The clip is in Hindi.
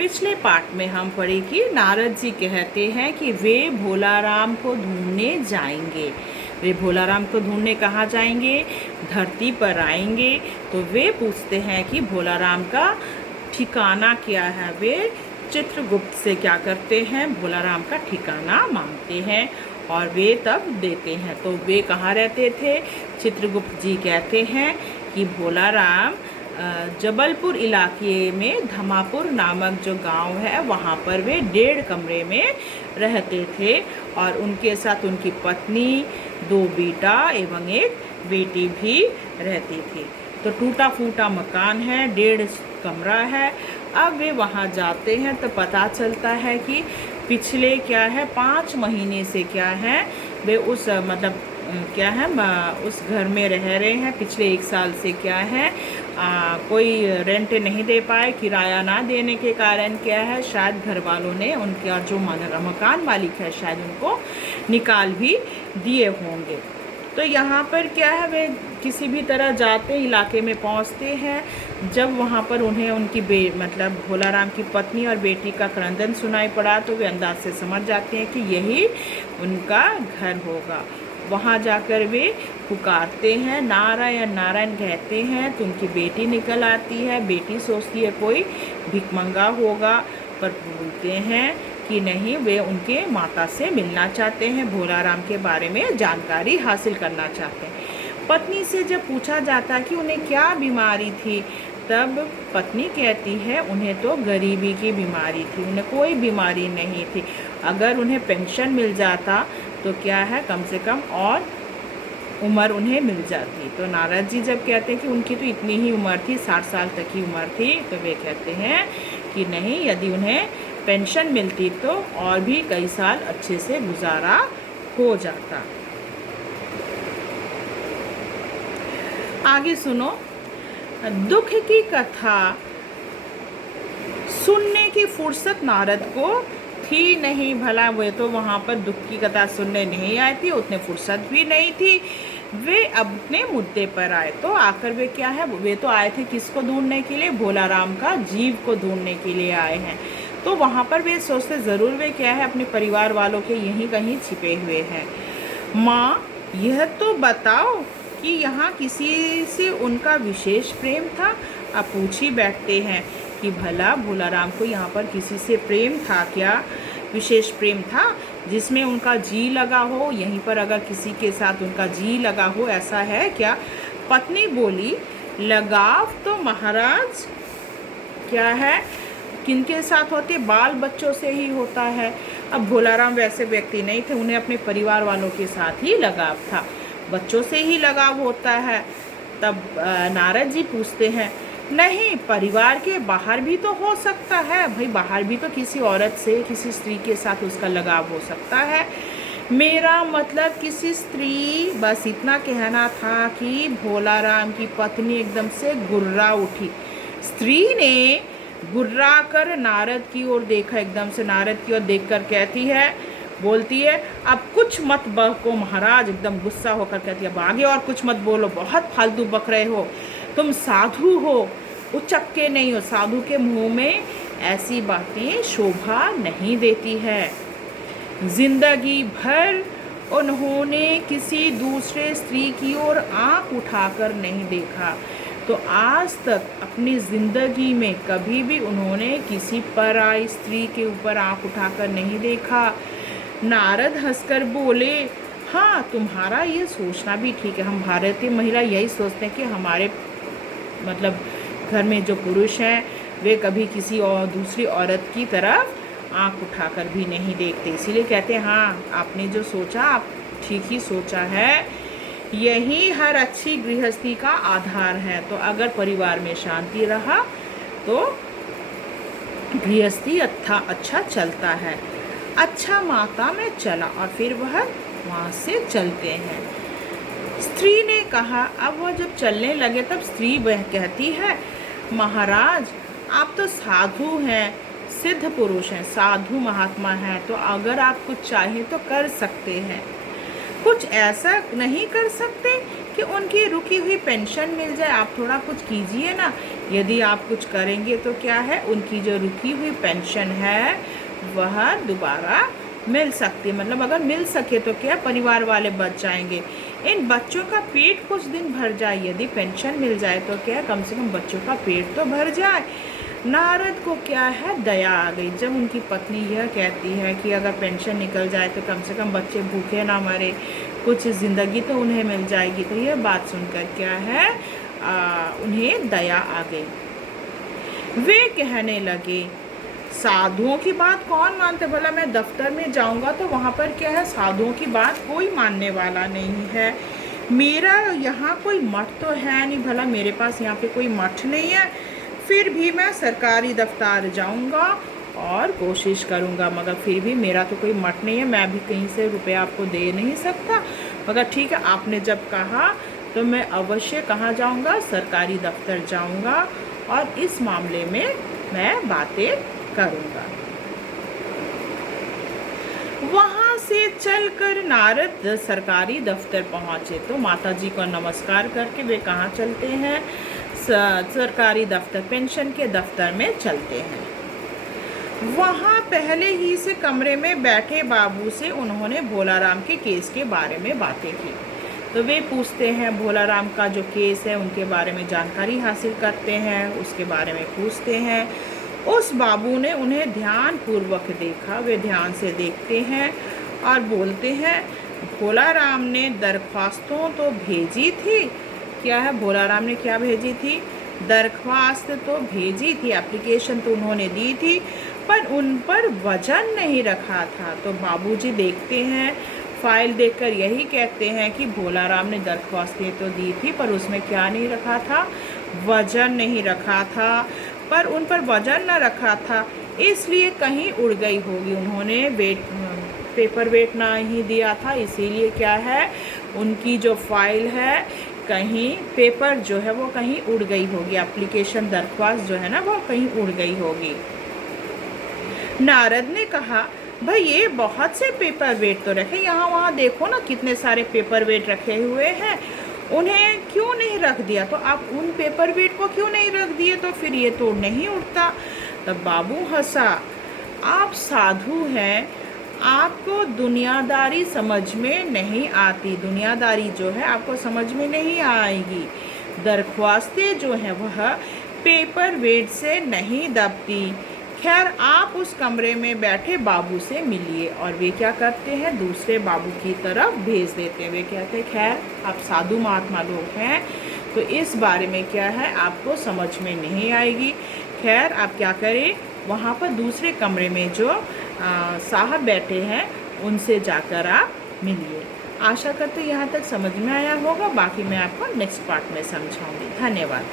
पिछले पार्ट में हम पढ़े कि नारद जी कहते हैं कि वे भोलाराम को ढूंढने जाएंगे। वे भोलाराम को ढूंढने कहाँ जाएंगे? धरती पर आएंगे। तो वे पूछते हैं कि भोलाराम का ठिकाना क्या है। वे चित्रगुप्त से क्या करते हैं? भोलाराम का ठिकाना मांगते हैं और वे तब देते हैं। तो वे कहाँ रहते थे? चित्रगुप्त जी कहते हैं कि भोलाराम जबलपुर इलाके में धमापुर नामक जो गांव है वहाँ पर वे 1.5 कमरे में रहते थे और उनके साथ उनकी पत्नी, 2 बेटा एवं एक बेटी भी रहती थी। तो टूटा फूटा मकान है, 1.5 कमरा है। अब वे वहाँ जाते हैं तो पता चलता है कि पिछले 5 महीने से वे उस उस घर में रह रहे हैं। पिछले 1 साल से कोई रेंट नहीं दे पाए। किराया ना देने के कारण शायद घर वालों ने उनका जो मकान मालिक है शायद उनको निकाल भी दिए होंगे। तो यहाँ पर वे किसी भी तरह जाते इलाके में पहुँचते हैं। जब वहाँ पर उन्हें उनकी भोलाराम की पत्नी और बेटी का क्रंदन सुनाई पड़ा तो वे अंदाज से समझ जाते हैं कि यही उनका घर होगा। वहाँ जाकर वे पुकारते हैं, नारायण नारायण कहते हैं तो उनकी बेटी निकल आती है। बेटी सोचती है कोई भिखमंगा होगा, पर बोलते हैं कि नहीं, वे उनके माता से मिलना चाहते हैं, भोलाराम के बारे में जानकारी हासिल करना चाहते हैं। पत्नी से जब पूछा जाता है कि उन्हें क्या बीमारी थी, तब पत्नी कहती है उन्हें तो गरीबी की बीमारी थी, उन्हें कोई बीमारी नहीं थी। अगर उन्हें पेंशन मिल जाता तो कम से कम और उम्र उन्हें मिल जाती। तो नारद जी जब कहते हैं कि उनकी तो इतनी ही उम्र थी, 60 साल तक की उम्र थी, तो वे कहते हैं कि नहीं, यदि उन्हें पेंशन मिलती तो और भी कई साल अच्छे से गुजारा हो जाता। आगे सुनो। दुख की कथा सुनने की फुर्सत नारद को थी नहीं। भला वे तो वहाँ पर दुख की कथा सुनने नहीं आए थे, उतने फुर्सत भी नहीं थी। वे अपने मुद्दे पर आए। तो आकर वे वे तो आए थे किसको ढूंढने के लिए? भोलाराम का जीव को ढूंढने के लिए आए हैं। तो वहाँ पर वे सोचते ज़रूर वे अपने परिवार वालों के यहीं कहीं छिपे हुए हैं। माँ, यह तो बताओ कि यहाँ किसी से उनका विशेष प्रेम था? अब पूछ ही बैठते हैं कि भला भोलाराम को यहाँ पर किसी से प्रेम था क्या? विशेष प्रेम था जिसमें उनका जी लगा हो? यहीं पर अगर किसी के साथ उनका जी लगा हो, ऐसा है क्या? पत्नी बोली, लगाव तो महाराज किनके साथ होते? बाल बच्चों से ही होता है। अब भोलाराम वैसे व्यक्ति नहीं थे, उन्हें अपने परिवार वालों के साथ ही लगाव था, बच्चों से ही लगाव होता है। तब नारद जी पूछते हैं, नहीं, परिवार के बाहर भी तो हो सकता है भाई, बाहर भी तो किसी औरत से, किसी स्त्री के साथ उसका लगाव हो सकता है। मेरा मतलब किसी स्त्री, बस इतना कहना था कि भोलाराम की पत्नी एकदम से गुर्रा उठी। स्त्री ने गुर्रा कर नारद की ओर देखा, एकदम से नारद की ओर देखकर बोलती है, अब कुछ मत बको महाराज। एकदम गुस्सा होकर कहती है, अब आगे और कुछ मत बोलो, बहुत फालतू बक रहे हो, तुम साधु हो, उचक्के नहीं हो। साधु के मुंह में ऐसी बातें शोभा नहीं देती है। जिंदगी भर उन्होंने किसी दूसरे स्त्री की ओर आंख उठाकर नहीं देखा। तो आज तक अपनी ज़िंदगी में कभी भी उन्होंने किसी पराई स्त्री के ऊपर आंख उठाकर नहीं देखा। नारद हंसकर बोले, हाँ, तुम्हारा ये सोचना भी ठीक है। हम भारतीय महिला यही सोचते हैं कि हमारे घर में जो पुरुष हैं वे कभी किसी और दूसरी औरत की तरफ आंख उठाकर भी नहीं देखते। इसीलिए कहते हैं, हाँ, आपने जो सोचा आप ठीक ही सोचा है। यही हर अच्छी गृहस्थी का आधार है। तो अगर परिवार में शांति रहा तो गृहस्थी अच्छा चलता है। अच्छा माता में चला और फिर वह वहाँ से चलते हैं। स्त्री ने कहा, अब वह जब चलने लगे तब स्त्री वह कहती है, महाराज, आप तो साधु हैं, सिद्ध पुरुष हैं, साधु महात्मा हैं, तो अगर आप कुछ चाहें तो कर सकते हैं। कुछ ऐसा नहीं कर सकते कि उनकी रुकी हुई पेंशन मिल जाए? आप थोड़ा कुछ कीजिए ना। यदि आप कुछ करेंगे तो क्या है, उनकी जो रुकी हुई पेंशन है वह दोबारा मिल सकती है। मतलब अगर मिल सके तो क्या, परिवार वाले बच जाएंगे। इन बच्चों का पेट कुछ दिन भर जाए, यदि पेंशन मिल जाए तो क्या, कम से कम बच्चों का पेट तो भर जाए। नारद को क्या है, दया आ गई जब उनकी पत्नी यह कहती है कि अगर पेंशन निकल जाए तो कम से कम बच्चे भूखे ना मरे, कुछ ज़िंदगी तो उन्हें मिल जाएगी। तो यह बात सुनकर क्या है, उन्हें दया आ गई। वे कहने लगे, साधुओं की बात कौन मानते, भला मैं दफ्तर में जाऊंगा तो वहाँ पर क्या है, साधुओं की बात कोई मानने वाला नहीं है। मेरा यहाँ कोई मठ तो है नहीं, भला मेरे पास यहाँ पे कोई मठ नहीं है, फिर भी मैं सरकारी दफ्तर जाऊंगा और कोशिश करूंगा, मगर फिर भी मेरा तो कोई मठ नहीं है, मैं भी कहीं से रुपये आपको दे नहीं सकता। मगर ठीक है, आपने जब कहा तो मैं अवश्य कहाँ जाऊंगा, सरकारी दफ्तर जाऊंगा और इस मामले में मैं बातें करूंगा। वहाँ से चलकर नारद सरकारी दफ्तर पहुँचे तो माता जी को नमस्कार करके वे कहाँ चलते हैं, सरकारी दफ्तर, पेंशन के दफ्तर में चलते हैं। वहाँ पहले ही से कमरे में बैठे बाबू से उन्होंने भोलाराम के केस के बारे में बातें की। तो वे पूछते हैं भोलाराम का जो केस है उनके बारे में जानकारी हासिल करते हैं, उसके बारे में पूछते हैं। उस बाबू ने उन्हें ध्यान पूर्वक देखा, वे ध्यान से देखते हैं और बोलते हैं, भोलाराम ने दरख्वास्तों तो भेजी थी। क्या है, भोलाराम ने क्या भेजी थी, दरख्वास्त तो भेजी थी, एप्लीकेशन तो उन्होंने दी थी, पर उन पर वजन नहीं रखा था। तो बाबूजी देखते हैं, फाइल देखकर यही कहते हैं कि भोलाराम ने दरख्वास्तें तो दी थी पर उसमें क्या नहीं रखा था, वजन नहीं रखा था। पर उन पर वजन न रखा था इसलिए कहीं उड़ गई होगी, उन्होंने पेपर वेट ना ही दिया था, इसीलिए क्या है, उनकी जो फाइल है कहीं पेपर जो है वो कहीं उड़ गई होगी, एप्लीकेशन दरख्वास्त जो है ना वो कहीं उड़ गई होगी। नारद ने कहा, भाई ये बहुत से पेपर वेट तो रखे, यहाँ वहाँ देखो ना कितने सारे पेपर वेट रखे हुए हैं, उन्हें क्यों नहीं रख दिया, तो आप उन पेपर वेट को क्यों नहीं रख दिए, तो फिर ये तो नहीं उठता। तब बाबू हंसा, आप साधु हैं, आपको दुनियादारी समझ में नहीं आती, दुनियादारी जो है आपको समझ में नहीं आएगी। दरख्वास्तें जो हैं वह पेपर वेट से नहीं दबती। खैर आप उस कमरे में बैठे बाबू से मिलिए। और वे क्या करते हैं, दूसरे बाबू की तरफ भेज देते हैं। वे कहते हैं, खैर आप साधु महात्मा लोग हैं तो इस बारे में क्या है आपको समझ में नहीं आएगी। खैर आप क्या करें, वहाँ पर दूसरे कमरे में जो साहब बैठे हैं उनसे जाकर आप मिलिए। आशा करते यहाँ तक समझ में आया होगा, बाकी मैं आपको नेक्स्ट पार्ट में समझाऊंगी। धन्यवाद।